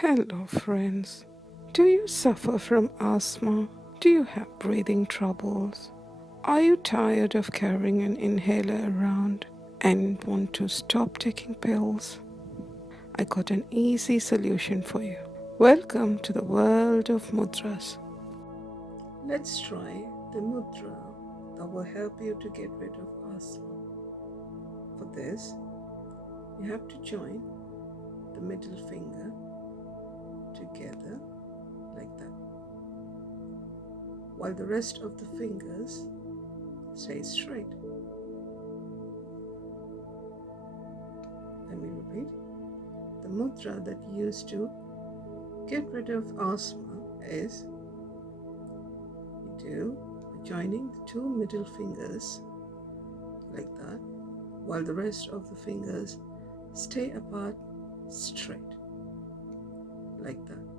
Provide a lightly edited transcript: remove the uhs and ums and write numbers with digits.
Hello, friends. Do you suffer from asthma? Do you have breathing troubles? Are you tired of carrying an inhaler around and want to stop taking pills? I got an easy solution for you. Welcome to the world of mudras. Let's try the mudra that will help you to get rid of asthma. For this, you have to join the middle finger together like that, while the rest of the fingers stay straight. Let me repeat. The mudra that you use to get rid of asthma is you do joining the two middle fingers like that, while the rest of the fingers stay apart straight like that.